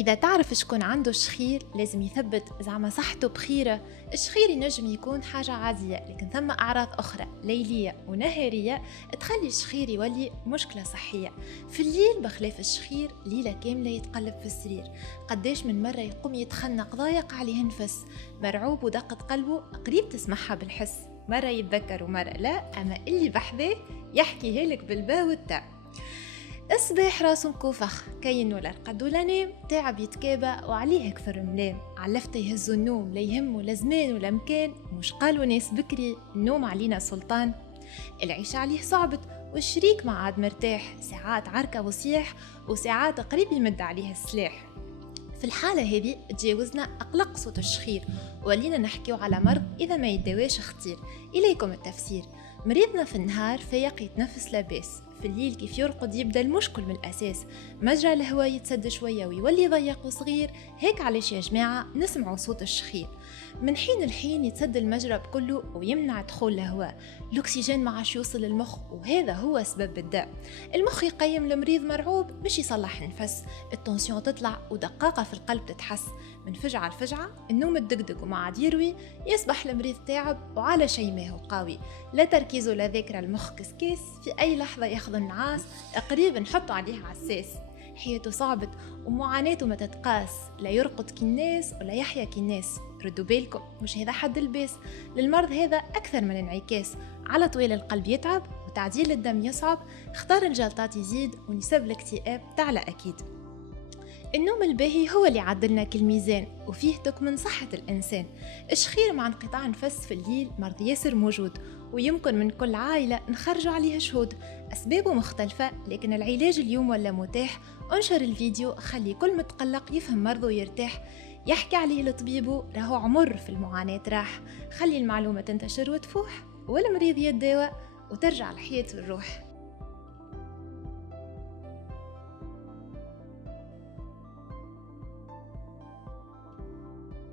إذا تعرف شكون عنده شخير لازم يثبت زعما صحته بخيرة. الشخير ينجم يكون حاجة عادية، لكن ثم أعراض أخرى ليلية ونهارية تخلي الشخير يولي مشكلة صحية. في الليل بخلاف الشخير ليلة كاملة يتقلب في السرير، قداش من مرة يقوم يتخنق ضايق عليه نفس، مرعوب ودقة قلبه قريب تسمعها بالحس، مرة يتذكر ومرة لا، أما اللي بحذاه يحكيها لك بالباء والتاء. الصباح راسه مكوفخ، كاين ولا رقد ولا نام، تعب يتكابى وعليه كثر ملام، علفته يهزو النوم لا يهمه لا زمان ولا مكان، مش قالوا ناس بكري النوم علينا سلطان. العيش عليه صعبت والشريك ما عاد مرتاح، ساعات عركة وصياح وساعات قريب يمد عليه السلاح. في الحالة هذه تجاوزنا أقلق صوت الشخير، ولينا نحكيو على مرض إذا ما يدواش خطير. إليكم التفسير. مريضنا في النهار فيق يتنفس لاباس، في الليل كيف يرقد يبدا المشكل من الأساس، مجرى الهواء يتسد شوية ويولي ضيق وصغير، هيك علاش يا جماعة نسمعوا صوت الشخير. من حين لحين يتسد المجرى بكله ويمنع دخول الهواء، الأكسجين ما عادش يوصل للمخ، وهذا هو سبب الداء. المخ يقيم المريض مرعوب باش يصلح النفس، التنسيون تطلع ودقاقة في القلب تتحس، من فجعة لفجعة النوم الدقدق وما عاد يروي، يصبح المريض تعب وعلى شيء ما هو قوي، لا تركيز ولا ذاكرة، المخ كسكيس، في أي لحظة ياخذ النعاس، قريب نحط عليه عساس. حياته صعبت ومعاناته ما تتقاس، لا يرقد كالناس ولا يحيا كالناس. ردوا بالكم، مش هذا حد الباس، للمرض هذا أكثر من انعكاس، على طويل القلب يتعب وتعديل الدم يصعب، اختار الجلطات يزيد ونسب الاكتئاب تعلى أكيد. النوم الباهي هو اللي يعدلنا كالميزان وفيه تكمن صحة الإنسان. الشخير مع انقطاع نفس في الليل مرض ياسر موجود، ويمكن من كل عائلة نخرجوا عليه شهود، أسبابه مختلفة لكن العلاج اليوم ولا متاح. انشر الفيديو، خلي كل متقلق يفهم مرضه ويرتاح، يحكي عليه لطبيبه راهو عمر في المعاناة راح، خلي المعلومة تنتشر وتفوح، والمريض يتداوى وترجع لحياته الروح.